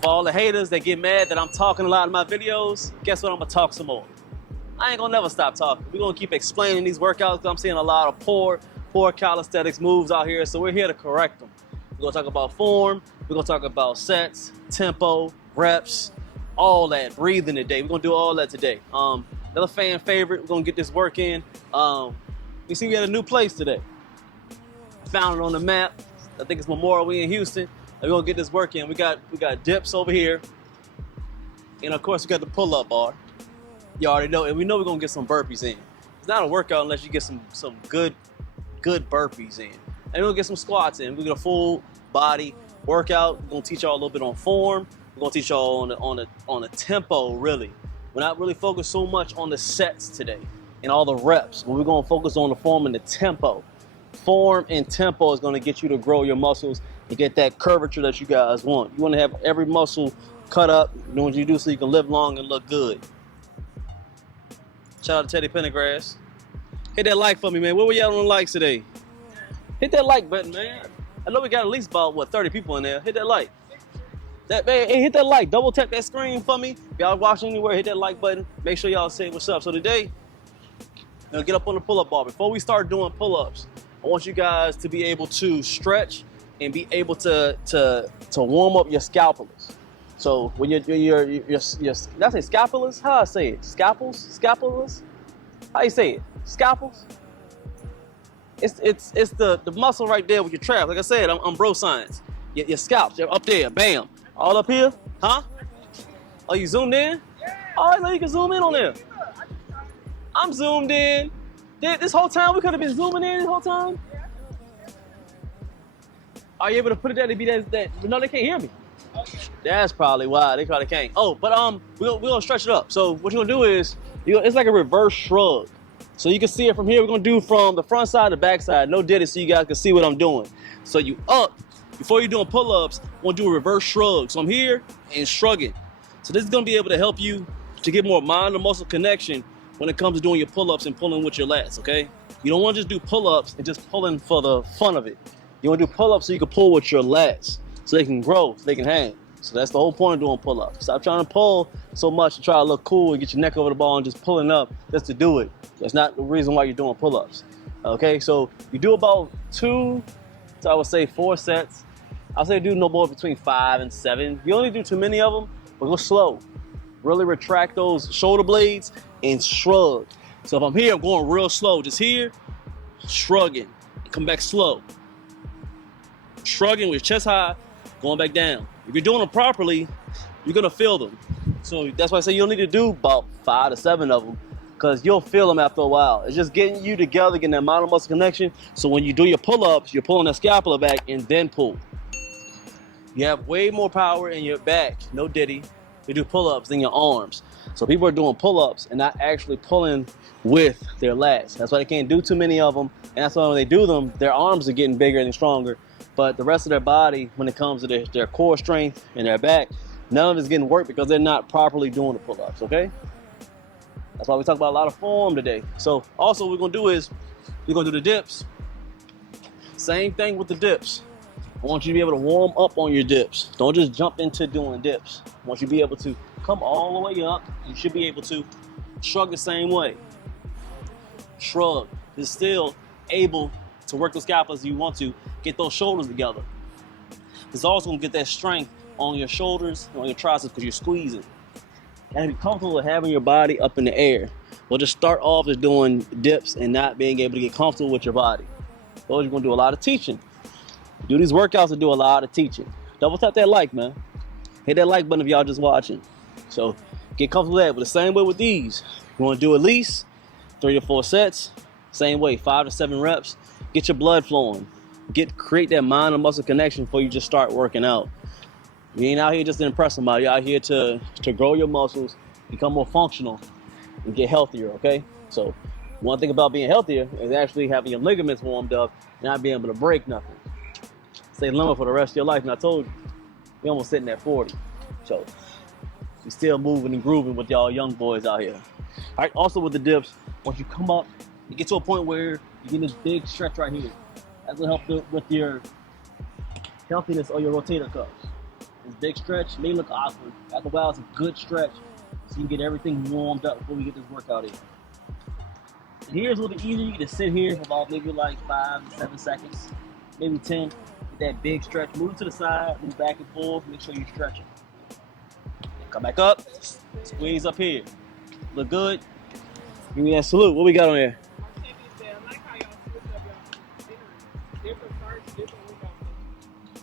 For all the haters that get mad that I'm talking a lot in my videos, guess what? I'm gonna talk some more. I ain't gonna never stop talking. We're gonna keep explaining these workouts because I'm seeing a lot of poor calisthenics moves out here, so we're here to correct them. We're gonna talk about form, we're gonna talk about sets, tempo, reps, all that, breathing today. We're gonna do all that today. Another fan favorite, we're gonna get this work in. You see we had a new place today. Found it on the map. I think it's Memorial, we in Houston. We're gonna get this work in. We got dips over here. And of course we got the pull-up bar. You already know, and we know we're gonna get some burpees in. It's not a workout unless you get some good burpees in. And we're gonna get some squats in. We get a full body workout. We're gonna teach y'all a little bit on form. We're gonna teach y'all on the tempo, really. We're not really focused so much on the sets today and all the reps, but we're gonna focus on the form and the tempo. Form and tempo is gonna get you to grow your muscles and get that curvature that you guys want. You wanna have every muscle cut up, doing what you do so you can live long and look good. Shout out to Teddy Pendergrass. Hit that like for me, man. Where we at on the likes today? Hit that like button, man. I know we got at least about, 30 people in there. Hit that like. Hey, hit that like. Double tap that screen for me. If y'all watching anywhere, hit that like button. Make sure y'all say what's up. So today, get up on the pull-up bar. Before we start doing pull-ups, I want you guys to be able to stretch and be able to warm up your scapulars. So when did I say scapulars? How I say it? Scapulars? How you say it? Scalpels? It's the muscle right there with your traps. Like I said, I'm bro science. Your scalps, they're up there, bam. All up here, huh? Oh, you zoomed in? Oh, I know you can zoom in on there. I'm zoomed in. This whole time we could have been zooming in this whole time. Are you able to put it there to be that? No, they can't hear me. That's probably why they probably can't. Oh, but we're gonna stretch it up. So what you're gonna do is it's like a reverse shrug. So you can see it from here. We're gonna do from the front side to back side. No diddy, so you guys can see what I'm doing. So you up before you're doing pull-ups. We're gonna do a reverse shrug. So I'm here and shrugging. So this is gonna be able to help you to get more mind and muscle connection when it comes to doing your pull-ups and pulling with your lats. Okay? You don't want to just do pull-ups and just pulling for the fun of it. You want to do pull-ups so you can pull with your lats, so they can grow, so they can hang. So that's the whole point of doing pull-ups. Stop trying to pull so much to try to look cool and get your neck over the ball and just pulling up just to do it. That's not the reason why you're doing pull-ups. Okay, so you do about 2 to, I would say, 4 sets. I'll say do no more between 5 and 7. You only do too many of them, but go slow. Really retract those shoulder blades and shrug. So if I'm here, I'm going real slow. Just here, shrugging. Come back slow. Shrugging with your chest high, going back down. If you're doing them properly, you're gonna feel them. So that's why I say you don't need to do about 5 to 7 of them, because you'll feel them after a while. It's just getting you together, getting that mind muscle connection. So when you do your pull-ups, you're pulling that scapula back and then pull. You have way more power in your back, no diddy, to do pull-ups than your arms. So people are doing pull-ups and not actually pulling with their lats. That's why they can't do too many of them. And that's why when they do them, their arms are getting bigger and stronger. But the rest of their body, when it comes to their core strength and their back, none of it's getting work because they're not properly doing the pull-ups, okay? That's why we talk about a lot of form today. So also what we're gonna do is, we're gonna do the dips. Same thing with the dips. I want you to be able to warm up on your dips. Don't just jump into doing dips. I want you to be able to come all the way up. You should be able to shrug the same way. Shrug. You're still able to work those scapulars you want to, get those shoulders together. It's also gonna get that strength on your shoulders and on your triceps because you're squeezing. And be comfortable with having your body up in the air. We'll just start off as doing dips and not being able to get comfortable with your body. So you're gonna do a lot of teaching. Do these workouts and do a lot of teaching. Double tap that like, man. Hit that like button if y'all just watching. So get comfortable with that. But the same way with these, you wanna do at least 3 to 4 sets. Same way, 5 to 7 reps. Get your blood flowing. Create that mind and muscle connection before you just start working out. You ain't out here just to impress somebody. You're out here to grow your muscles, become more functional, and get healthier, okay? So one thing about being healthier is actually having your ligaments warmed up and not being able to break nothing. Stay limber for the rest of your life. And I told you, we almost sitting at 40. So we still moving and grooving with y'all young boys out here. All right, also with the dips, once you come up, you get to a point where you get this big stretch right here. That's gonna help with your healthiness or your rotator cuffs. This big stretch may look awkward. After a while, it's a good stretch, so you can get everything warmed up before we get this workout in. And here's a little bit easier. You can just sit here for about maybe like 5 to 7 seconds, maybe 10. Get that big stretch. Move to the side, move back and forth. Make sure you're stretching. Come back up. Squeeze up here. Look good. Give me that salute. What we got on here?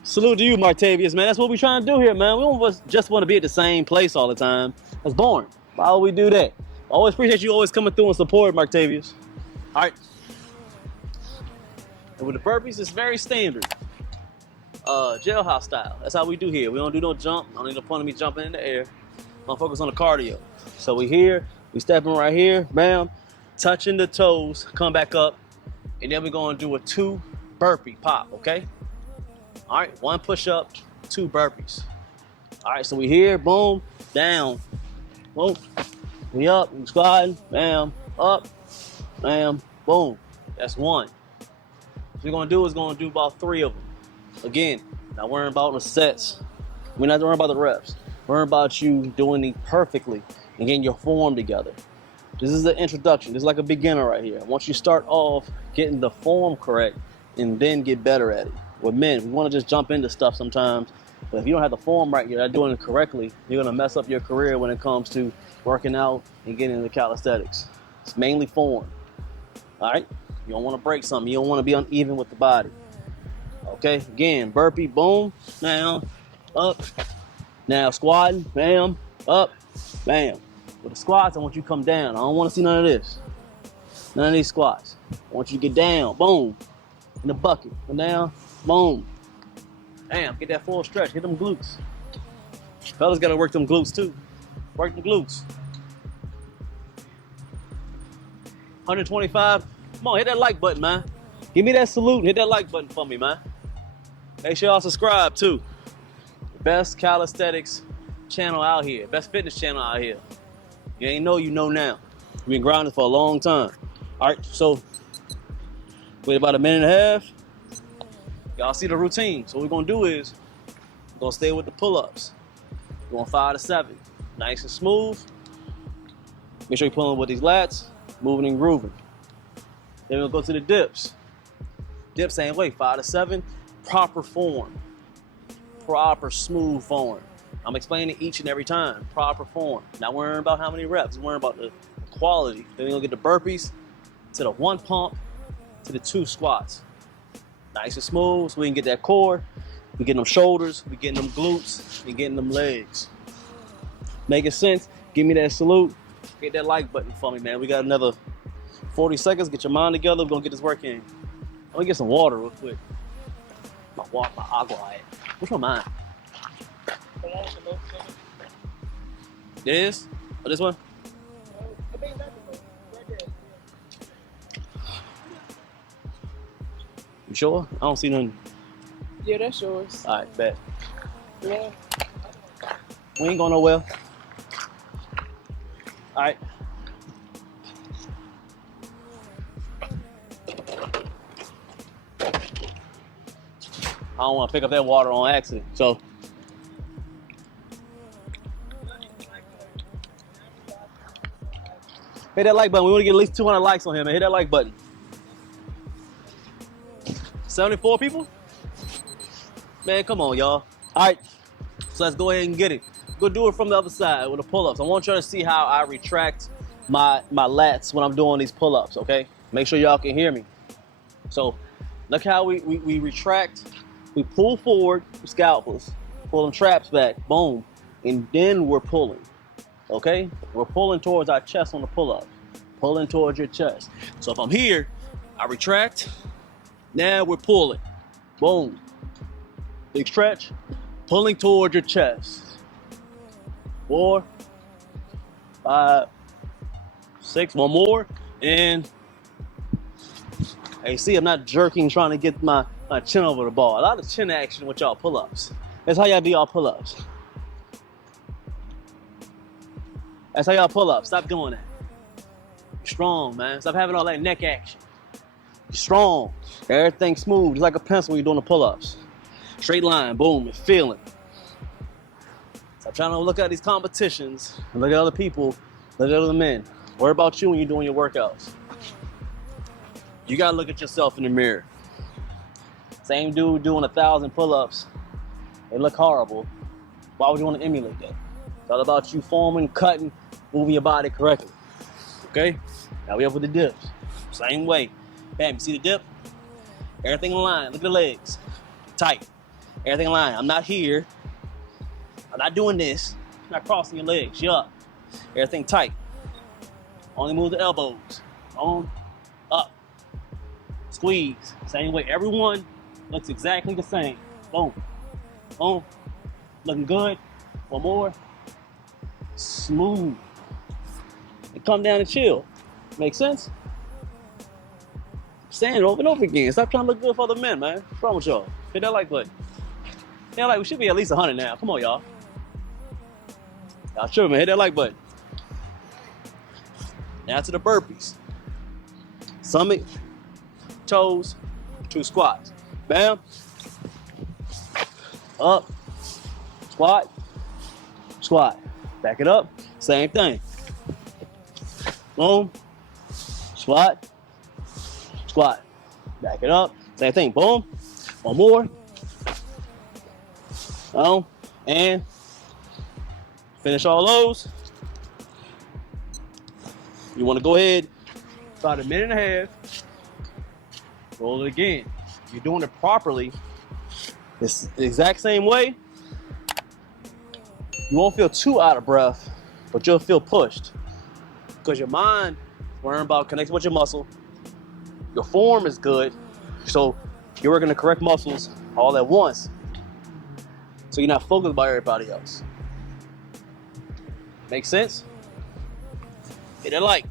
Salute to you, Martavius, man. That's what we're trying to do here, man. We don't just want to be at the same place all the time. That's boring. Why would we do that? I always appreciate you always coming through and support, Martavius. All right. And with the burpees, it's very standard. Jailhouse style. That's how we do here. We don't do no jump. I don't need no point of me jumping in the air. I'm focus on the cardio. So we here, we stepping right here, bam, touching the toes, come back up, and then we're gonna do a 2 burpee pop, okay? All right, 1 push-up, 2 burpees. All right, so we here, boom, down, boom. We up, we squatting, bam, up, bam, boom. That's 1. What we're gonna do is gonna do about 3 of them. Again, not worrying about the sets. We're not worrying about the reps. We're worrying about you doing it perfectly and getting your form together. This is the introduction. This is like a beginner right here. Once you start off getting the form correct and then get better at it. With men, we want to just jump into stuff sometimes, but if you don't have the form right, you're not doing it correctly, you're going to mess up your career when it comes to working out and getting into calisthenics. It's mainly form. All right? You don't want to break something. You don't want to be uneven with the body. Okay? Again, burpee, boom, down, up. Now squatting, bam, up, bam. With the squats, I want you to come down. I don't want to see none of this. None of these squats. I want you to get down, boom, in the bucket. Come down, boom. Bam, get that full stretch. Hit them glutes. Fellas got to work them glutes too. Work them glutes. 125. Come on, hit that like button, man. Give me that salute and hit that like button for me, man. Make sure y'all subscribe too. Best calisthenics channel out here. Best fitness channel out here. You ain't know, you know now. We've been grinding for a long time. All right, so wait about a minute and a half. Y'all see the routine. So what we're gonna do is we're gonna stay with the pull-ups. We're going 5 to 7. Nice and smooth. Make sure you're pulling with these lats, moving and grooving. Then we'll go to the dips. Dips same way, 5 to 7, proper form. Proper smooth form. I'm explaining it each and every time. Proper form. Not worrying about how many reps. Worrying about the quality. Then we're gonna get the burpees to the 1 pump to the 2 squats. Nice and smooth so we can get that core. We getting them shoulders. We getting them glutes. We getting them legs. Making sense? Give me that salute. Hit that like button for me, man. We got another 40 seconds. Get your mind together. We're gonna get this work in. Let me get some water real quick. My water, my agua. Which one mine? This? Oh, this one? You sure? I don't see nothing. Yeah, that's yours. All right, bet. Yeah. We ain't going nowhere. All right. I don't want to pick up that water on accident, so. Hit that like button. We want to get at least 200 likes on here, man. Hit that like button. 74 people? Man, come on, y'all. All right, so let's go ahead and get it. Go do it from the other side with the pull-ups. I want y'all to see how I retract my lats when I'm doing these pull-ups, okay? Make sure y'all can hear me. So look how we retract. We pull forward, scalpels, pull them traps back, boom, and then we're pulling, okay? We're pulling towards our chest on the pull-up, pulling towards your chest. So if I'm here, I retract, now we're pulling, boom. Big stretch, pulling towards your chest. 4, 5, 6, one more, and hey, see, I'm not jerking, trying to get my chin over the ball. A lot of chin action with y'all pull-ups. That's how y'all do y'all pull-ups. That's how y'all pull up. Stop doing that. You're strong, man. Stop having all that neck action. You're strong. Everything smooth, just like a pencil when you're doing the pull-ups. Straight line, boom, and feeling. trying to look at these competitions, look at other people, look at other men. Worry about you when you're doing your workouts. You gotta look at yourself in the mirror. Same dude doing 1,000 pull-ups. They look horrible. Why would you want to emulate that? It's all about you forming, cutting, moving your body correctly. Okay? Now we up with the dips. Same way. Bam, you see the dip? Everything in line. Look at the legs. Tight. Everything in line. I'm not here. I'm not doing this. I'm not crossing your legs. You're up. Everything tight. Only move the elbows. On, up. Squeeze. Same way. Everyone looks exactly the same. Boom. Boom. Looking good. One more. Smooth. And come down and chill. Make sense? Saying it over and over again. Stop trying to look good for other men, man. What's wrong with y'all? Hit that like button. Yeah, like we should be at least 100 now. Come on, y'all. Y'all sure, man. Hit that like button. Now to the burpees. Stomach, toes, 2 squats. Bam. Up. Squat. Squat. Back it up. Same thing. Boom. Squat. Squat. Back it up. Same thing. Boom. One more. Boom. And finish all those. You want to go ahead, about 1.5 minutes. Roll it again. You're doing it properly. It's the exact same way. You won't feel too out of breath, but you'll feel pushed. Because your mind is worrying about connecting with your muscle. Your form is good. So you're working the correct muscles all at once. So you're not focused by everybody else. Make sense? Hit it like.